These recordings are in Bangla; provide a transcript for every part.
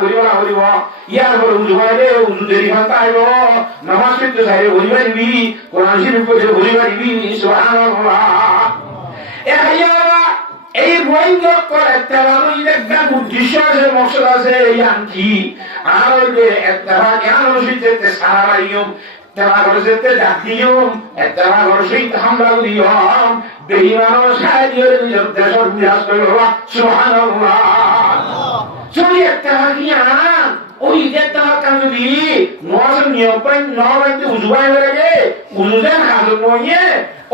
করিবা করিব ইয়ার পর উজু করে উজু দেরি ভাত আইব নামাজ পড়তে চাইলে বলিবা দিবি কোরআন শরীফ পড়তে বলিবা দিবি সুবহানাল্লাহ এই রোহিঙ্গা করে তারা একটা উদ্দেশ্য আছে মকসদ আছে ইয়ানকি আর ওই যে তারা জ্ঞান রসিতে সারা ইয়ম তারা করতে জাতিয়ম তারা করতে হামলা দিয়ম বেঈমানও সাহায্য নিজের দেশের বিরাজ করল সুবহানাল্লাহ যদি একটা জ্ঞান ওই যে তারা কান যদি নয় নিয়ম পাই নয় উজুবাই লাগে উজুদেন হাজর নয়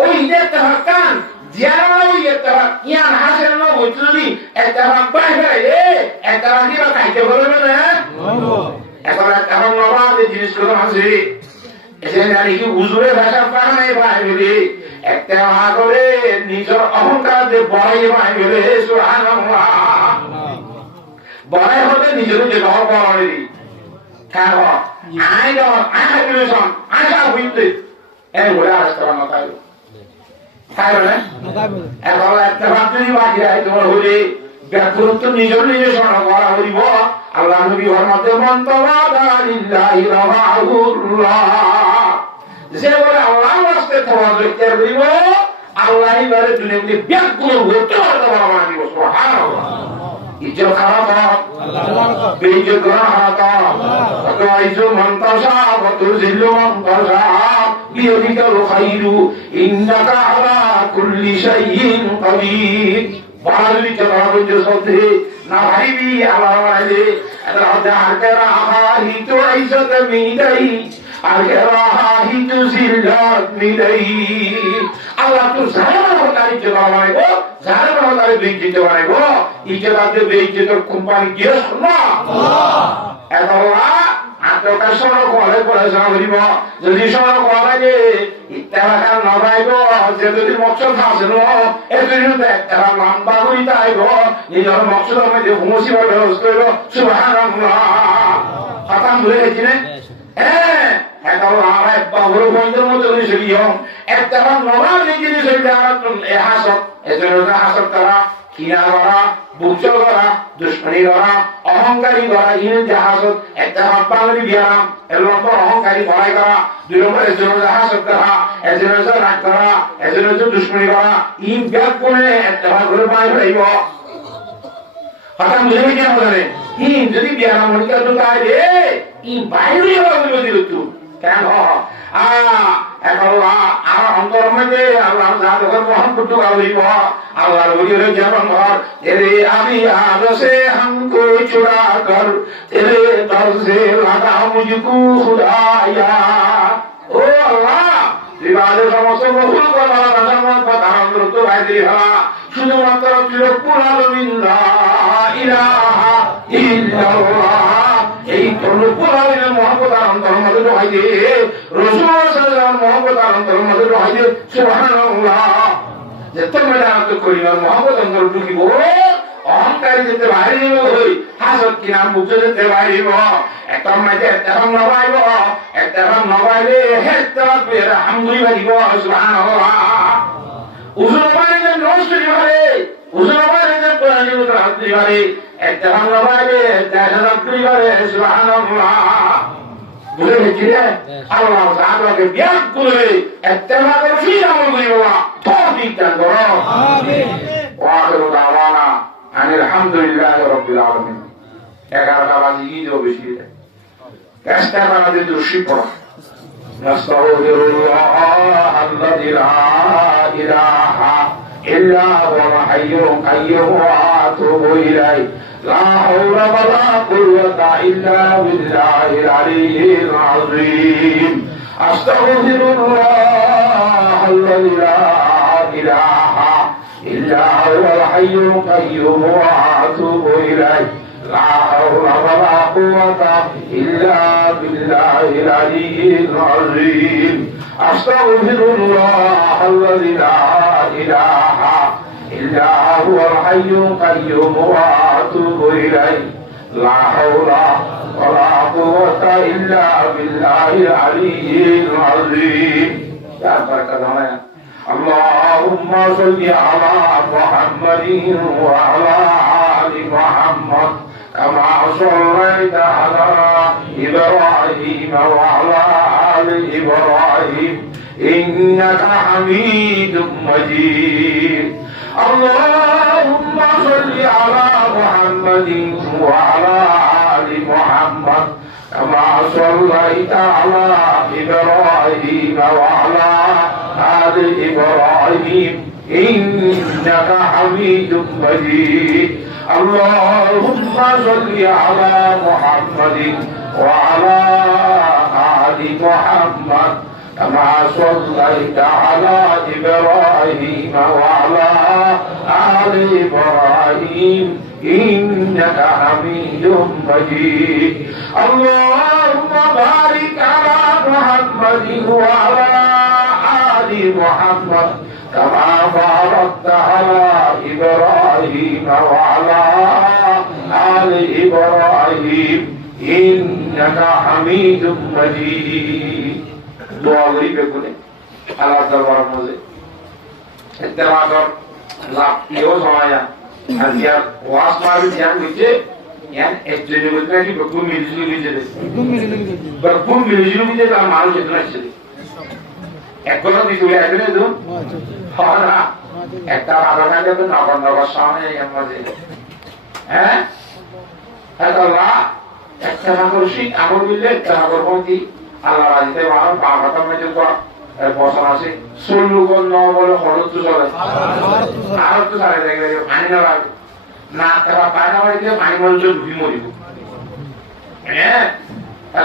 ওই যে তারা কান জিয়ারাও ইতারা ইয়ান হাসেন না হইতুলি এতারা বাইরে এতারা দিবা কাইতে বলবে না এখন এখন নবাদে জিনিসগুলো আছে এসে জানি কি উজুরে ভাষা পায় বাইরে একটা করে নিজের অহংকার দিয়ে বড়াই বাইরে সুবহানাল্লাহ বড়াই হতে নিজের যে ঘর বড়াই কার আই দ আই হ্যাভিলেশন আশা হইতে এই বলে আসতে না তাই তাই বলে এখন একটা বাতিল বাকি আছে তোমার হলে ব্যাকুলত্ব নিজের নিজে শোনা করা হইব আল্লাহ নবী ফরমাতে মন্তওয়াদা লিল্লাহি রাফাহুল্লাহ যে বলে আল্লাহ ওয়াস্তে তাওয়াজ্জু করব আল্লাহ এবারে দুনিয়াতে ব্যাকুল হতে হতে মানিব সুবহানাল্লাহ ইজ্জত খারাপ আল্লাহ বেইজ্জত করা হারাম তাইজু মন্তশা ওয়াতুজিল্লু মন্তশা বিয়াদিকাল খায়রু ইন্নাকা আলা কুল্লি শাইইন কাদির বাড়ি চলা বন্ধু সতে না ভাইবি আল্লাহ আলে রাজা করা হাহি তো ইজ্জত মিদাই আলরাহি তো জিল্লাত মিদাই আল্লাহ তো জানা হতারি চলা বানাইবো জানা হতারি বেইজ্জত বানাইবো ইজ্জত বেইজ্জত কোম্পানি দিয়ে শোনা আল্লাহ আল্লাহ আতকা সরো করে করে সামরিব যদি সরো করে ইত্তারা নবাইব যে যদি মকসদ হাসিল এজন্য একটা লম্বা করি তাইব নিজের মকসদের মধ্যে মুসিবত ব্যবস্থা হইব সুবহানাল্লাহ খতম হয়ে গেছে না হ্যাঁ এখন আমরা বাবুর বন্ধুর মধ্যে নিয়ে একটা নবাব নিজে সেটা এ হাসত এজন্য হাসত তারা কিনা করা বুকচল করা দুশ্মনী করা অহংকারী করা ইন জাহাজত একটা বাঙালি বিয়ারাম এর নম্বর অহংকারী বড়াই করা দুই নম্বর এজন্য জাহাজত করা এজন্য রাগ করা এজন্য দুশ্মনী করা ইন ব্যাগ করে একটা করে বাইরে হইব হঠাৎ বুঝে কেন বলেন ইন যদি বিয়ারাম মনিকা ঢুকায় রে ইন বাইরে হবে দিল তুই কেন এখন আর অন্তর মধ্যে আল্লাহ জাদুঘর মোহন করতে পারব আল্লাহর ওলির যেমন ঘর তেরে আমি আদশে हमको चुरा कर तेरे दर से लगा मुझको खुदाया ও আল্লাহ বিবাদের সমস্ত বহুল কথা রাজমান পদান্ত তো ভাই দিহা শুধুমাত্র তিরকুল আলামিন লা ইলাহা ইল্লাল্লাহ এই তিরকুল আলামিনের মহব্বত অন্তর মধ্যে রয় দে রাসূল সাল্লাল্লাহু মহব্বত অন্তর মধ্যে রয় দে সুবহানাল্লাহ যে তুমি জানো তো করিবার মহব্বত অন্তর ঢুকিব অহংকারী যেতে বাইরে হই হাসত কি নাম বুঝে যেতে বাইরে একটা মাঝে একটা নবাইব একটা নবাইলে হেটা পের আমগুলি বাড়িব সুবহানাল্লাহ উজুর বাইরে নষ্ট দিবারে উজুর বাইরে কোরআন দিবারে একটা নবাইলে দেখা দিবারে সুবহানাল্লাহ বুঝে গেছি রে আল্লাহ তাআলাকে ব্যাগ করে একটা করে ফির আমল করিব তৌফিক দান করো আমিন ওয়া আখিরু দাওয়ানা আলহামদুলিল্লাহ রাব্বিল আলামিন 11টা বাজে ঈদও বেশি চেষ্টা করা যে দোষী পড়া নাস্তাগফিরুল্লাহ আল্লাযী লা ইলাহা ইল্লা হুয়াল হাইয়ুল কাইয়্যুম ওয়া আতুবু ইলাইহি লা হাওলা ওয়ালা কুওয়াতা ইল্লা বিল্লাহিল আলিয়্যিল আযীম আস্তাগফিরুল্লাহ আল্লাযী লা ইলাহা إلا هو الحي القيوم وأتوب إليه لا حول ولا قوة إلا بالله العلي العظيم أستغفر الله الذي لا إله إلا هو الحي القيوم وأتوب إليه لا حول ولا قوة إلا بالله العلي العظيم يا بركة اللهم صل على محمد وعلى آل محمد كما صليت على إبراهيم وعلى آل إبراهيم إنك حميد مجيد اللهم صل على محمد وعلى آل محمد كما صليت على إبراهيم وعلى آل إبراهيم إنك حميد مجيد اللهم صل على محمد وعلى آل محمد كما صليت على إبراهيم وعلى آل إبراهيم إنك حميد مجيد اللهم بارك على محمد وعلى آل محمد كما باركت على إبراهيم وعلى آل إبراهيم إنك حميد مجيد দোয়া করি বেগুনে আল্লাহ দরবার মধ্যে ইত্তেফাকর লাভ ইও সময়া আজিয়া ওয়াস মারি ধ্যান দিতে ইয়ান একজনে বলতে কি বেগুন মিলিজুলি দিতে বেগুন মিলিজুলি দিতে তার মানুষ এত আছে একবার দিতে হলে আসলে তো হরা একটা আলাদা তো নগর নগর সামনে এর মধ্যে হ্যাঁ আল্লাহ ইত্তেফাকর শিখ আমল দিলে ইত্তেফাকর বন্ধি আল্লাহ রাজিতে মানুষ বাংলাটা মেজে তো বসন আছে সল্লুগণ ন বলে হলুদ তো চলে আর তো সারে দেখবে পানি না লাগে না তারা পানি মারিতে পানি মঞ্চ ঢুকি মরিব হ্যাঁ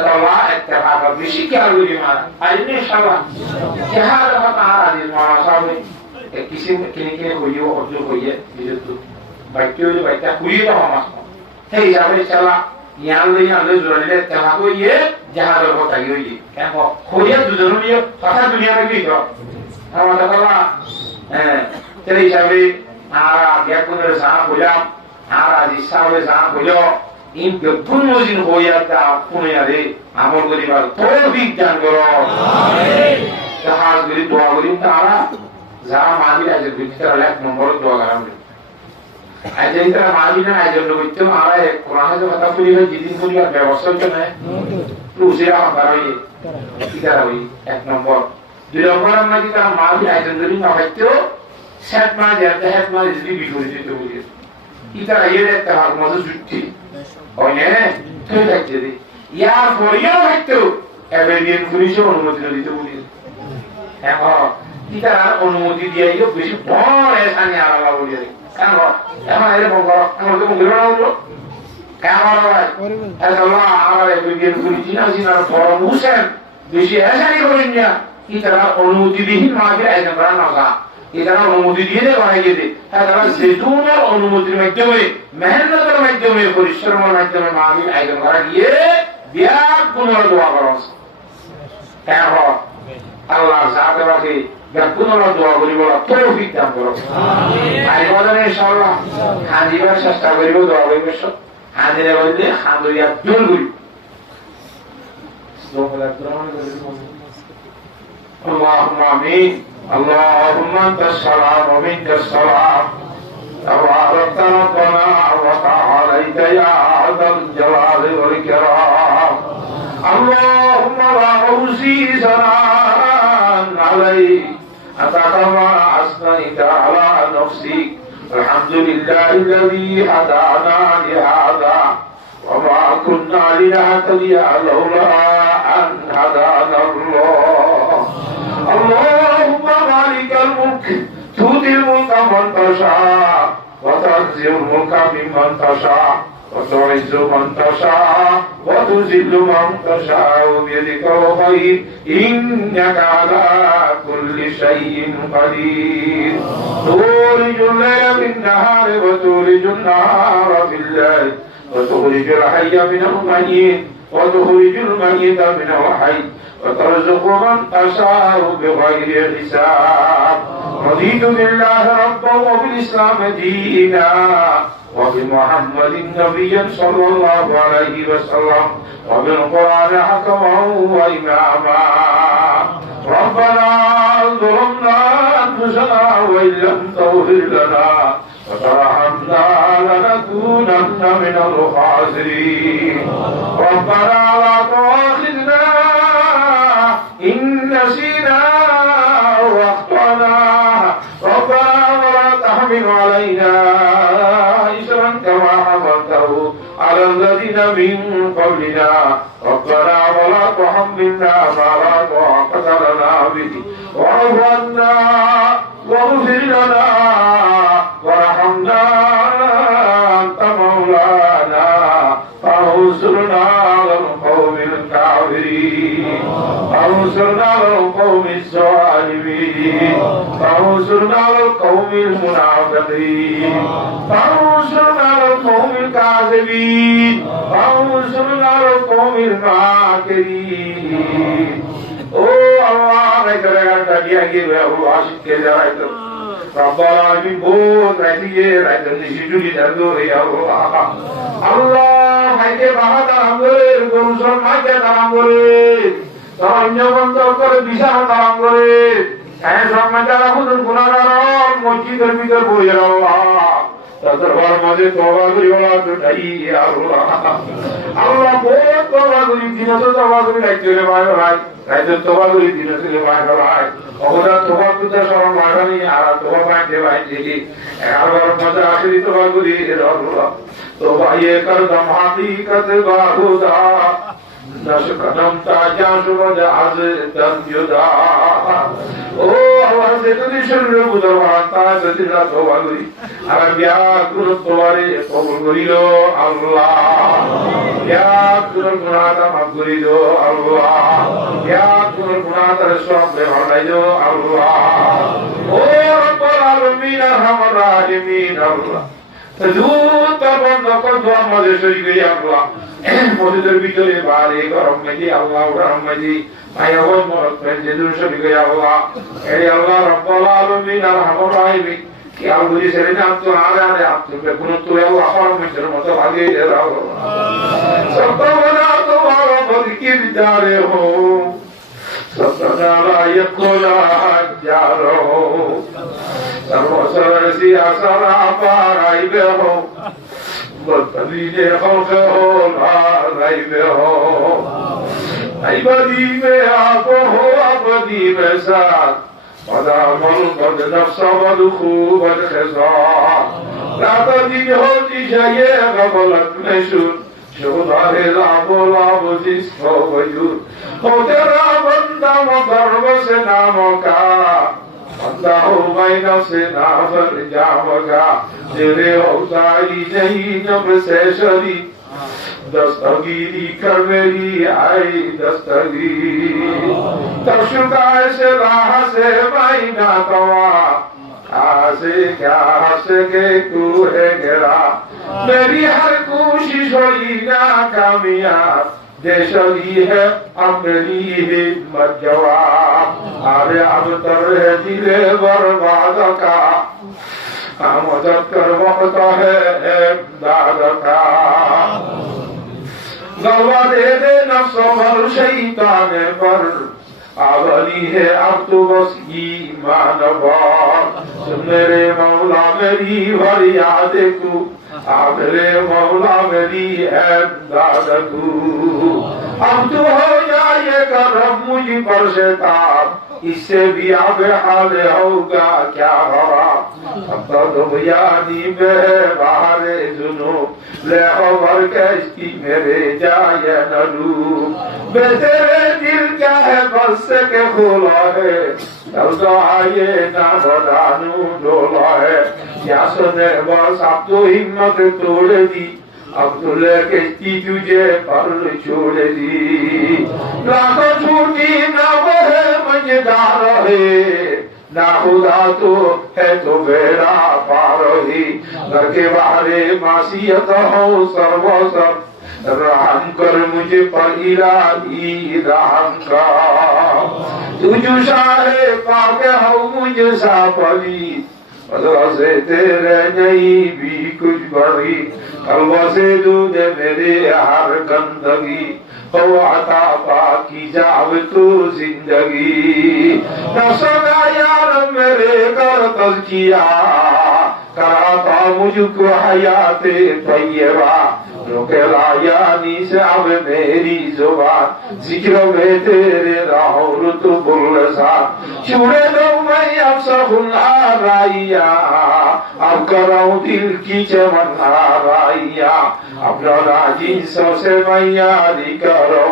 আল্লাহ একটা বাবা বেশি খেয়াল করি মারা আইনে ইনশাআল্লাহ খেয়াল রাখা আদি মারা সামনে কিসি কিনে হইও অর্জন হইয়ে যেহেতু বাইকেও বাইকটা কুড়িয়ে দেওয়া মাস সেই হিসাবে ইনশাআল্লাহ ইয়ালে জোরালে তাহা কইয়ে জাহাজের কথা কইয়ে কেন কইয়া দুজন নিয়ে কথা দুনিয়া কি তো আমাদের আল্লাহ সেই হিসাবে আর ব্যাকুনের সাহা কইলাম আর আজ ইসলামে সাহা কইলো ইন বেগুন মজিন হইয়া তা পুনিয়ারে আমল করিবার তৌফিক দান করো আমিন জাহাজ গরি দোয়া করি তারা যারা মানি আছে বিস্তার এক নম্বর দোয়া করেন আজকে তারা মানি না আজকে লইতে মারা কোরআনে কথা কইলে যেদিন করিয়া ব্যবস্থা হচ্ছে না লুসিরা পারই কিতারা হই এক নম্বর দুই নম্বর আমরা কি তারা মানি আজকে যদি না হইতো সেট মা যেতে হেড মা যদি বিপরীত হইতো বলি কিতারা এর একটা মজা জুটি ওনে তুই দেখতে দি ইয়ার পরিও হইতো এবেরিয়ান পুলিশে অনুমতি দিতে বলি এখন কিতারা অনুমতি দিয়াইও বেশি বড় এসানি আলাদা বলি কেন এখন এরকম করো আমার তো মুখে না হলো কেমন হয় আল্লাহ আমার এবেরিয়ান পুলিশ না জিনার বড় মুসেন বেশি এসানি করেন না কিতারা অনুমতি দিহিন মাকে আইন করা না এটারা অনুমতি দিয়ে বানাই গেছে তারা যেটুকুর অনুমতির মাধ্যমে মেহনতের মাধ্যমে পরিশ্রমের মাধ্যমে মামি আয়োজন করা গিয়ে বিরাট পুনর দোয়া করা কেন আল্লাহ যাতে রাখে পুনর দোয়া করিব তৌফিক দান করো আইবাদানে ইনশাআল্লাহ হাজিবার চেষ্টা করিব দোয়া করিব হাজিরে বললে হাজিয়া দূর করি اللهم آمين اللهم انت السلام ومنك السلام تبارك ربنا وتعاليت يا ذا الجلال والاكرام اللهم لا احصي ثناء عليك انت كما اثنيت على نفسك الحمد لله الذي هدانا لهذا وما كنا لنهتدي لولا ان هدانا الله اللهم مالك الملك تؤتي الملك من تشاء وتنزع الملك ممن تشاء وتعز من تشاء وتذل من تشاء بيدك الخير انك على كل شيء قدير تولج الليل في النهار وتولج النهار في الليل وتخرج الحي من الميت وتخرج الميت من الحي وترزق من تشاء بغير حساب رضيت بالله ربا وبالاسلام دينا وبمحمد نبيا صلى الله عليه وسلم وبالقران حكما واماما ربنا ظلمنا انفسنا وان لم تغفر لنا وترحمنا لنكونن من الخاسرين ربنا لا تؤاخذنا إن نسينا واخطأنا ربنا ولا تحمل علينا إصرا كما حملته على الذين من قبلنا ربنا ولا تحملنا ما لا طاقة لنا به واعف عنا واغفر لنا وارحمنا أنت مولانا فانصرنا على القوم الكافرين فانصرنا على القوم الظالمين فانصرنا على القوم المنافقين فانصرنا على القوم الكاذبين فانصرنا على القوم الماكرين ও আল্লাহ রাইতে রাইতে গিয়ে গিয়ে আশিককে যাইতো রব্বানা আমি বহুত রাইতে নিশিজুরি দাদু ইয়া আল্লাহ আল্লাহ ভাইকে বাহাদুর আমগরে গরুসর মাঝে দাঁড়াম করে ধর্ম বন্ধ করে বিশাল দাঁড়াম করে এই সম্মানটা হুজুর গুনাহগার মসজিদের ভিতর বইয়ে আল্লাহ দরবার মাঝে তওবা করি ওলা তো তাই আল্লাহ আল্লাহ বহুত তওবা করি দিন তো তওবা করি রাইতে ভাই ভাই রাইতে তওবা করি দিন থেকে ভাই ভাই ওরা তওবা করতে সব মারানি আর তওবা পাইতে ভাই দেখি 11 মাঝে আখরি তওবা করি আল্লাহ तोबा ये कर दम हकीकत बाहुदा नश कदम ताजा शुबद आज दम जुदा ओ अल्लाह से तुझे शुरू बुदर वाता सदिला तोबा करी अगर या गुरु तोबारे कबूल करिलो अल्लाह या गुरु गुनाता माफ करिलो अल्लाह या गुरु गुनाता सब में हटाइलो अल्लाह ओ रब्बुल आलमीन अरहमर राहिमीन अल्लाह মসজিদের ভিতরে বাড়ি গরম মেজি আল্লাহ গরম মেজি মায়া ওই মসজিদের সবই গিয়ে আল্লাহ এই আল্লাহ রব্বুল আলামিন আরহামুর রাহিমিন কি আল্লাহ ছেড়ে না তো আরে আরে আপনি কোন তো আল্লাহ ফরমাইছেন মতো আগে রাও সবনা তোমার বরকির দারে হো সবনা লা ইয়াকুলা জারো सर्वसर सियासर पाराइबे हो बदलीने खौफ हो लाइबे हो अबदी में आप हो अबदी में साथ वदा मन बद नफ्स बद खूब खसा ला तदीन हो जिशाये गबलत में शुर शुदारे लाबो लाबो जिसको वजूद हो तेरा बंदा मकरब से नामों का अल्लाह बैना से नाफर जावगा तेरे औसाई नहीं जब से शरी दस्तगीरी कर मेरी आई दस्तगीरी तशुका से राह से बैना तवा आसे क्या सके तू है गिरा मेरी हर कोशिश हुई नाकामयाब देशली है अपनी हिम्मत जवाब अरे अब तर है दिले बर्बाद का मदद कर वक्त है दाद का गलबा दे दे नफ्स पर शैतान पर आवली है अब तो बस ईमान बार सुन मेरे मौला मेरी फरियाद को आखिरे मौला मेरी इमदाद तू अब तो हो जाए करम मुझ पर शैतान इससे भी अब हाल होगा क्या हरा अब तो दुनियानी में बाहर सुनो ले खबर कैसी मेरे जाए न डूब तेरे दिल क्या है बस के खोला है तब तो आए ना बदानू डोला है क्या सुने बस अब तो हिम्मत तोड़ दी अब तो लेके तुझे पर छोड़ दी लाखों छूटी ना वह मजेदार है ना खुदा तो है तो बेड़ा पार ही घर के बाहरे मासियत हो सर्वसर रहम कर मुझे पर इलाही रहम का तुझ शाहे पाके हो मुझे सापली से तेरे नहीं भी कुछ बड़ी कलवा से दूध मेरे हर गंदगी हो आता पाकी जाव तू जिंदगी न सगा यार मेरे कर तज़किया कराता मुझको हयाते तैयबा रोके लायानी से अब मेरी जुबान जिक्र में तेरे राहुल तू बुल्लसा छुड़े दो मैं अब सहुला राइया अब कराऊं दिल की चमन राइया अपना राजी सबसे मैं यारी करो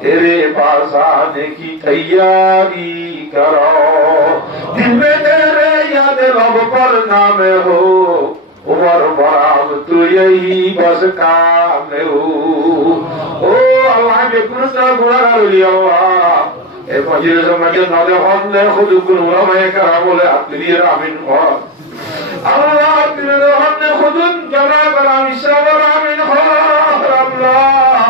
तेरे पास आने की तैयारी करो दिल में तेरे याद रब पर नाम हो उमर बराब तू यही बस काम हो ओ अल्लाह के कृष्ण गुणा कर लिया ए मजलिस में जो नौजवान ने खुद गुणा में कहा बोले अपनी रामिन और अल्लाह तेरे ने खुद जमा करा मिश्रा रामिन और अल्लाह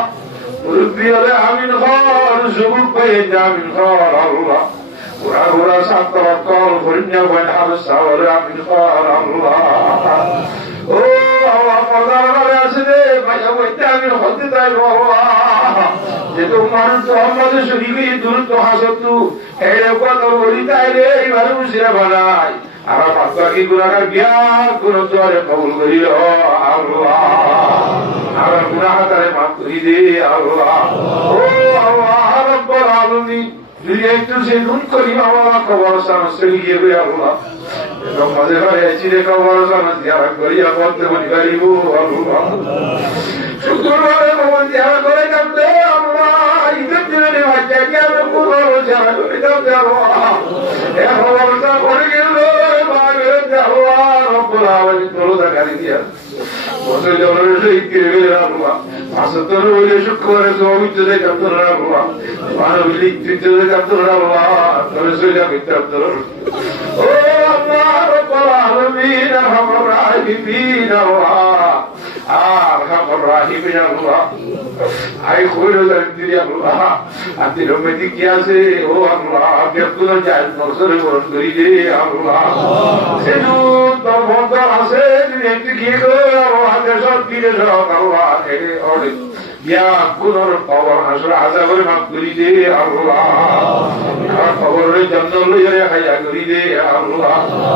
मुर्बी रामिन और जुबुक पे जामिन और अल्लाह पूरा पूरा साथ तवक्कल फरिन्या वन हबसा और रामिन और अल्लाह ओ अल्लाह पर्दा लगा से भाई वो इत्यादि होते थे अल्लाह ये तो मान तो मोहम्मद शरीफ दूर तो हासतु एड़े को तो बोलिता है रे इबारे मुझे बनाई आरा पात्ता की गुनाहगार बिया गुनाह तोरे कबूल करी लो अल्लाह आरा गुनाह करे माफ करी दे अल्लाह ओ अल्लाह रब्बुल आलमीन दुनिया से दूर करी हमारा कबर से लिए हुए अल्लाह तो मजे भाई ऐसी देखा कबर से ज़ियारत करी अपन तो बनी गरीबो अल्लाह शुक्र वाले को ज़ियारत करे करते अल्लाह इधर जिन्हें वाचा क्या को ज़ियारत करे करते अल्लाह ए कबर से करे के लो बागे अल्लाह रब्बुल आलमीन तो दा कर दिया मुझे जरूर से इक्के अल्लाह आसतर वाले शुक्र वाले तो विच दे करते अल्लाह मानो बिल्ली विच दे करते अल्लाह तो से जा करते ओ अल्लाह रब्बुल आलमीन अरहमर राहिमीन अल्लाह अरहमर राहिमीन अल्लाह आई खोल दिया अल्लाह आते में क्या से ओ अल्लाह के कुल जाय मकसद को करी दे अल्लाह से जो तो बहुत आसे ने की गो अल्लाह के सब की दे अल्लाह के और या कुनर पावर हसर आजाबर माफ करी दे अल्लाह खबर रे जन्नत ले खाया करी दे अल्लाह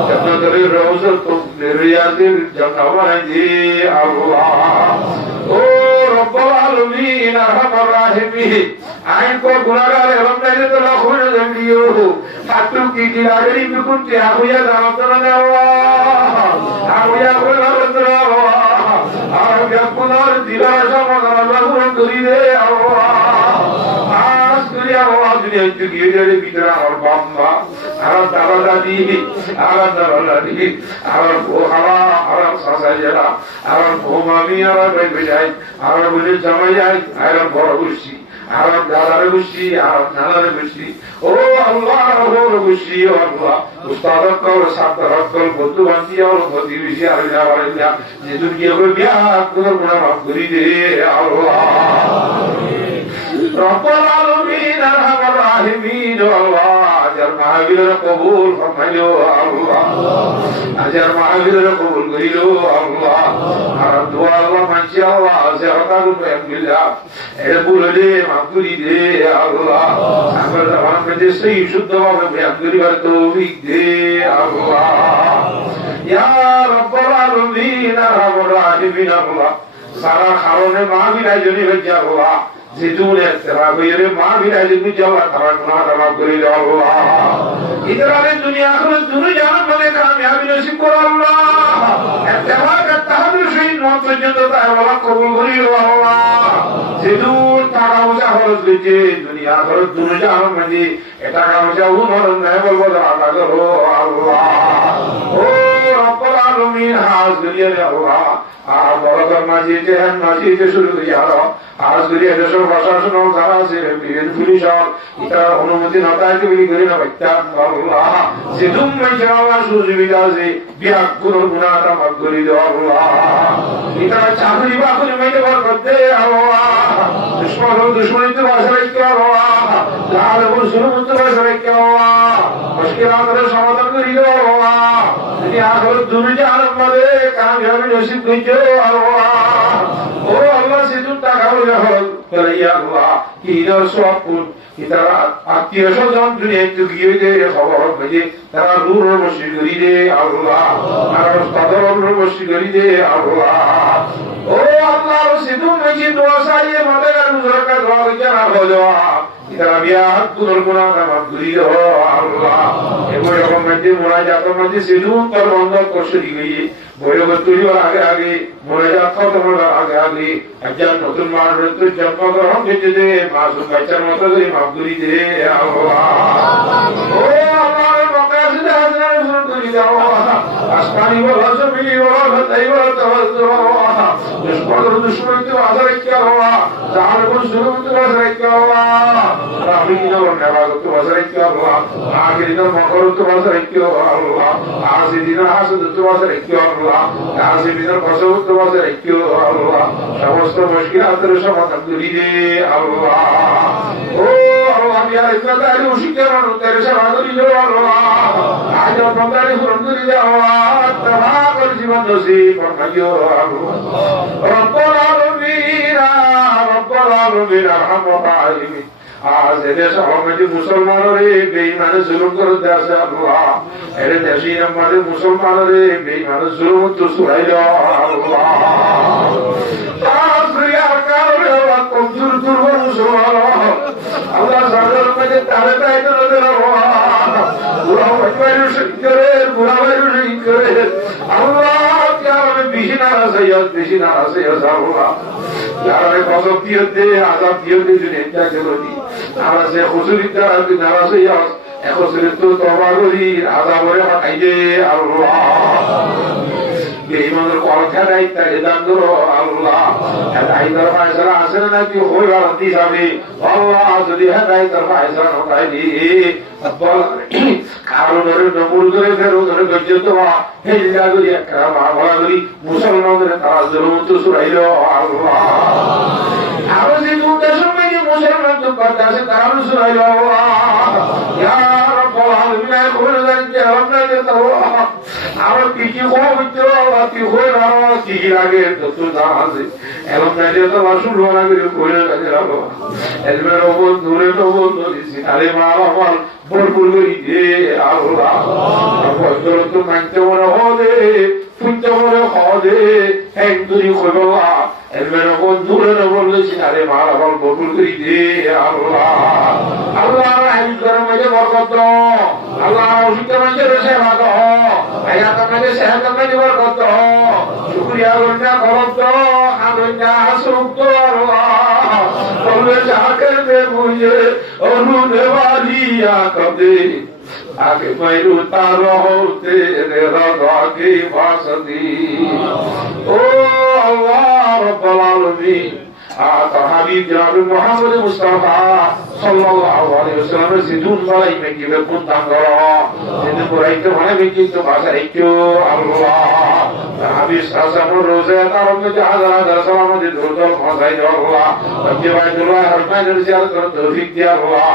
जन्नत रे रोज तो रियादिल जन्नत दे अल्लाह ओ रब्बुल आलमीन अरहमर राहिमीन आइन को गुनाहगार रमजान तो लाखों जंगलियों फातू की गिलागरी बिल्कुल क्या हुआ जानत न अल्लाह हुआ अल्लाह আর বেকুনার দিলার সমাধান আল্লাহ করি দে আল্লাহ আজ করি আল্লাহ দুনিয়া থেকে গিয়ে ভিতরে আমার বাবা আমার দাদা দাদি আমার দাদা দাদি আমার বউহারা আমার শাশুড়িরা আমার বৌমামি আমার ভাই ভাই আমার বোনের জামাই আমার বড় খুশি আমার দাদার খুশি আমার নানার খুশি ও আল্লাহ রহর খুশি ও আল্লাহ উস্তাদ কল ছাত্র কল বন্ধু বান্ধবী আর প্রতিবেশী আর যাওয়ারিয়া যে দুনিয়া করে বিয়া করে গুনাহ মাফ করে দে আল্লাহ রব্বুল আলামিন আরহামার রাহিমিন আল্লাহ আজর মাহফিলের কবুল ফরমাইও আল্লাহ আজর মাহফিলের কবুল করিও আল্লাহ আর দোয়া আল্লাহ মানছি আল্লাহ সেটা করবে বিল্লাহ এ বলে মাফ করে দে আল্লাহ আমার আমাদের সেই শুদ্ধভাবে বয়ান করিবার তৌফিক দে আল্লাহ ইয়া রব্বুল আলামিন আরহামার রাহিমিন আল্লাহ সারা কারণে মাহফিল আয়োজনে হইয়া আল্লাহ जितूने तेरा मेरे माँ भी राजी भी जवा तेरा गुनाह तमाम करी दे अल्लाह इधर आले दुनिया को दुनिया जान बने कामयाबी नसीब करो अल्लाह इत्तेफाक का तहदुर शहीद मौत जन्नत है वाला कबूल करी दे अल्लाह जितून तारा मुझे हरज लीजिए दुनिया को दुनिया जान बने इतना काम मुझे उमर नहीं बोल बोल आता करो अल्लाह ओ रब्बुल आलमीन हाज़ दुनिया दे अल्लाह আর বড়দের মাঝে যেহেন মাঝে যে শুরু করি আরো আজ করি এদেশের প্রশাসন যারা আছে পুলিশ এটা অনুমতি নতায় তৈরি করি না বাচ্চা আল্লাহ যে দুম্মাই যাওয়া সুযোগিতা আছে বিয়া কোনো গুণাটা মাফ করে দাও আল্লাহ এটা চাকরি বাকরি মেটে বল করতে আল্লাহ দুশ্মনিতে বাসা রেখে আল্লাহ লাল মুসলমানতে বাসা রেখে আল্লাহ মুশকিলাতের সমাধান করে দাও আল্লাহ যদি আখর দুনিয়া আরব মধ্যে কামিয়াবি নসিব কইছো আল্লাহ ও আল্লাহ সিজুদ টাকা হইলো বলে ইয়া আল্লাহ কি দর সব কি তারা আত্মীয় স্বজন দুনিয়া একটু গিয়ে দে খবর পেয়ে তারা রুর বসি করি দে আল্লাহ আর কদর বসি করি দে আল্লাহ ও আল্লাহ সিধু মেজি দোয়া সারিয়ে মাদার মুজরকা দোয়া জানা হলো ইতারা বিয়াত পুনর গুনাহ মাফ করি দাও আল্লাহ এমন রকম মধ্যে মুনাজাত মধ্যে সিধু তোর বন্ধ করছে গিয়ে বইয়ের তৈরি আগে আগে মুনাজাত খতম হওয়ার আগে আগে একজন নতুন মানুষ তো জন্মগ্রহণ করতে দে মাসুম বাচ্চার মতো করে মাফ করি দে আল্লাহ ও আল্লাহ মকাসিদে হাসান শুরু করি দাও আসমানি বলা জমিনি বলা তাই বলা তাওয়াজ্জু দুশ্মন তো আজার কি আল্লাহ জাহান কোন শুরু তো আজার কি আল্লাহ রাবিনা নেবাগত আজার কি আল্লাহ আগিরিনা মকরত আজার কি আল্লাহ আজিদিনা হাসদ তো আজার কি আল্লাহ আজিদিনা কসব তো আজার কি আল্লাহ সমস্ত মুশকিলাতের সমাধান করি দে আল্লাহ ও আল্লাহ ইয়া ইসমাতারি উশিকার তেরে সমাধান করি দে আল্লাহ আজ আপনাদের ফুরন করি দে আল্লাহ তাবাকর জীবন নসিব ফরমাইও আল্লাহ রব্বুল আলামিন রব্বুল আলামিন আরহামুর রাহিমিন আজ এদেশ আমাদের মুসলমানরে বেঈমান জুলুম করতে আছে আল্লাহ এর দেশে আমাদের মুসলমানরে বেঈমান জুলুম তো সুরাই দাও আল্লাহ আফ্রিকার কারণে আল্লাহ কমজোর দুর্বল মুসলমান আল্লাহ সাগর মধ্যে তারে তাই করে দাও বুড়া ভাইয়ের শহীদ করে বুড়া ভাইয়ের শহীদ করে আল্লাহ যারা বেশি নারাজ আল্লাহ যারা গজব দিয়ে দে আযাব দিয়ে দে দুনিয়া জগতি আমরা যে হুজুরি দ্বারা নারাজ হইয়া এখন তো তওবা করি আযাবরে পাঠাই দে আল্লাহ বেঈমানের কথা নাই তাই দান করো আল্লাহ হেদায়েতের ফয়সালা আছে নাকি হইবার দিছাবি আল্লাহ যদি হেদায়েতের ফয়সালা নয় দি কারণের নমুর করে ফেরো ধরে গজ্জত হেল্লা করি একরা মাওলা করি মুসলমানদের তারা জুলুম তো সুরাইলো আল্লাহ আরো যে দুটা সময় মুসলমান তো কথা আছে তারা সুরাইলো আল্লাহ ইয়া রাব্বুল আলামিন কোন জানতে আমরা যে আল্লাহ আমার কি হইতো আল্লাহ কি হইল কি লাগে তো জানাছে এমন নাই যে তো শুরু না করে কইরা কাজে রাখো এলমের ওপর দূরে তো বলতো আরে মা বাবা ভরপুর করি দে আল্লাহ বজর তো মানতে মনে হবে ফুটতে মনে হবে এক দুই কইবা এলমের ওপর দূরে না বলছি আরে মা বাবা ভরপুর করি দে আল্লাহ আল্লাহ আইন করম যে বরকত আল্লাহ ওষুধ মানে সেবা দাও আয়া তোমাকে সেবা করে বরকত শুকরিয়া করনা করত আল্লাহ হাসুক আল্লাহ তোমরা জাকের দে মুঝে অনুনে वालिया कदे आगे मैरू तारो तेरे रज़ा की वासदी ओ अल्लाह रब्बुल आलमीन आता हबीब जनाब मुहम्मद मुस्तफा सल्लल्लाहु अलैहि वसल्लम जिदुन मलाई में की बेपुंतां करो जिदु पुराई तो माने में की तो भाषा इक्यो अल्लाह हबीब सासम रोजे तारो में जहां हज़ार सलाम दे दुरुद भाषाई दो अल्लाह बच्चे बायतुल्लाह हरमैन जियारत कर तौफीक दे अल्लाह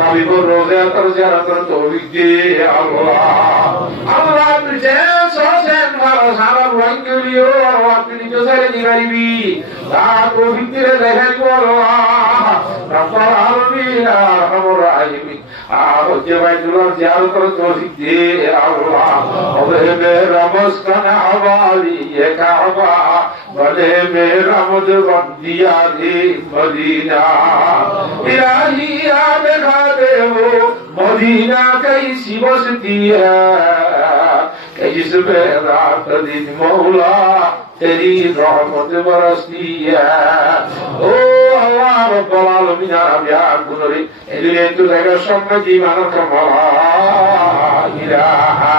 हबीब रोजे तर जियारत कर तौफीक दे अल्लाह अल्लाह तुझे सोसेन वाला सारा रंग लियो अल्लाह तुझे जो सारे निराली ता तौफीक दे रहे को अल्लाह रब्बुल आलमीन अरहमुर राहिमीन आओ जे बायतुल्लाह जियारत कर तौफीक दे अल्लाह अबे मेरा मस्कन हवाली ये काबा भले मेरा मुझे दिया दे मदीना इलाही याद खाते हो मदीना कैसी बसती है कि जिसमें रात दिन मौला तेरी रहमत बरसती है ओ अल्लाह रब्बुल आलमीन या गुनरी एलिए तो जगह सम्मे जीवन कमला इलाहा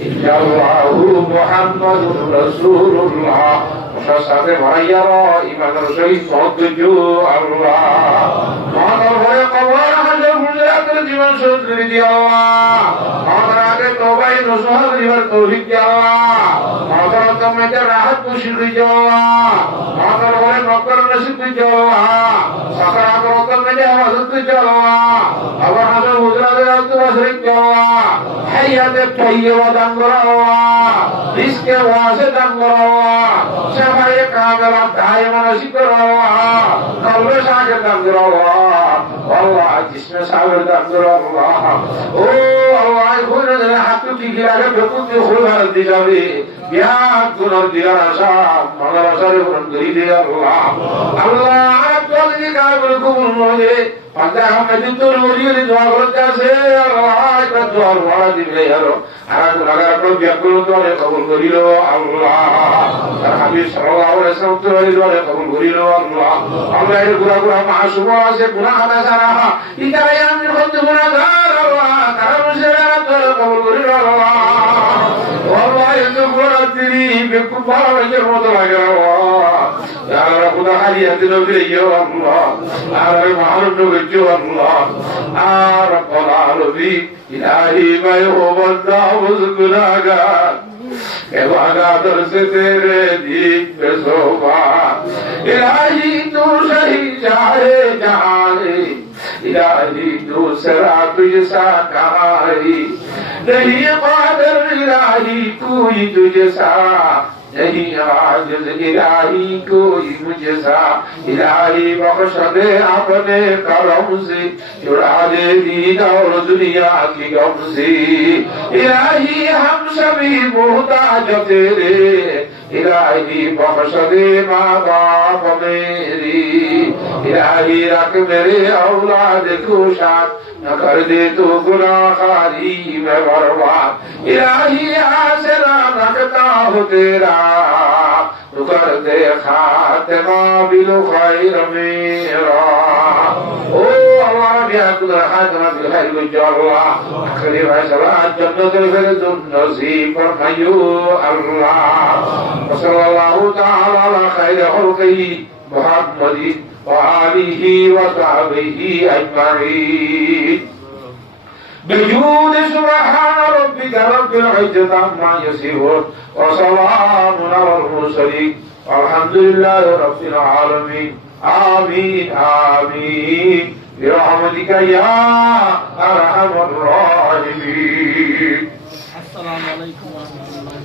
इल्लल्लाहु मुहम्मदुर रासूलुल्लाह সাথে ভাইয়ারা ইমানের সহিত মহত্বজু আল্লাহ মানব হয়ে কবর হাজার গুজরাতের জীবন সুন্দরী দি আল্লাহ মানব আগে তওবাই নসুহা করিবার তৌফিক দি আল্লাহ মানব তোমাকে রাহত খুশি দি আল্লাহ মানব হয়ে নকর নসিব দি আল্লাহ সাকারাত রতন মে হেফাজত দি আল্লাহ আবার হাজার بلاد المشرق يا الله حياة طيبة يا الله رزق واسع يا الله شفاء كاملة دائما نصيب يا الله قلب ساكن يا الله والله جسم صابر يا الله او الله يكون حق في كلامه بكل خير الدجاوي يا كن الديار شام مغرب شريف غريب يا الله الله عبد كامل المولى فانت حمد الدنيا دعاء করতেছে আল্লাহ এটা দোয়ার ওয়ালা দিবে আরো আর লাগার পর বিয়াকুল দোয়া কবুল করিল আল্লাহ তার হাবিব সাল্লাল্লাহু আলাইহি ওয়াসাল্লাম দোয়া কবুল করিল আল্লাহ আমরা এর গুনাহ মাসুম আছে গুনাহ আদা সারা ইতারে আমি হতে গুনাহগার আল্লাহ তার মুশরিকরা দোয়া কবুল করিল আল্লাহ আল্লাহ এত গুনাহ দিরি বেকুব ভালোবাসার মতো লাগে আল্লাহ ইয়া আল্লাহ খুদা হারিয়ে দিল ইয়া আল্লাহ আর মাহরুম جو الله رب العالمين إلهي میں ہو بندہ مذکراگار کہ وعدہ سے تیرے دین پہ صوبہ الہی تو شہی چاہے جہانے الہی تو سرا تجھسا کہائی نہیں قادر الہی کوئی تجھسا نہیں عاجز الہی کوئی مجھسا الہی بخش دے اپنے کرم سے چھڑا دے دین اور دنیا کی غم سے الہی ہم سبھی محتاج تیرے الہی بخش دے ماں باپ میری الہی رکھ میرے اولاد کو شاد نہ کر دے تو گناہ خاری میں برباد الہی آسرا رکھتا ہو تیرا تو کر دے خاتمہ بالخیر میرا او ہمارا بھی حق خاتمہ بالخیر گجو اللہ خلیف صلاة جنت الفردون نصیب فرمائیو اللہ وصلی اللہ تعالی علی خیر خلقی محمد وآلہ وصحبہ اجمعین بجود سبحان ربك رب العزة عما يصفون وسلام على المرسلين والحمد لله رب العالمين آمين آمين برحمتك يا أرحم الراحمين. السلام عليكم ورحمة الله.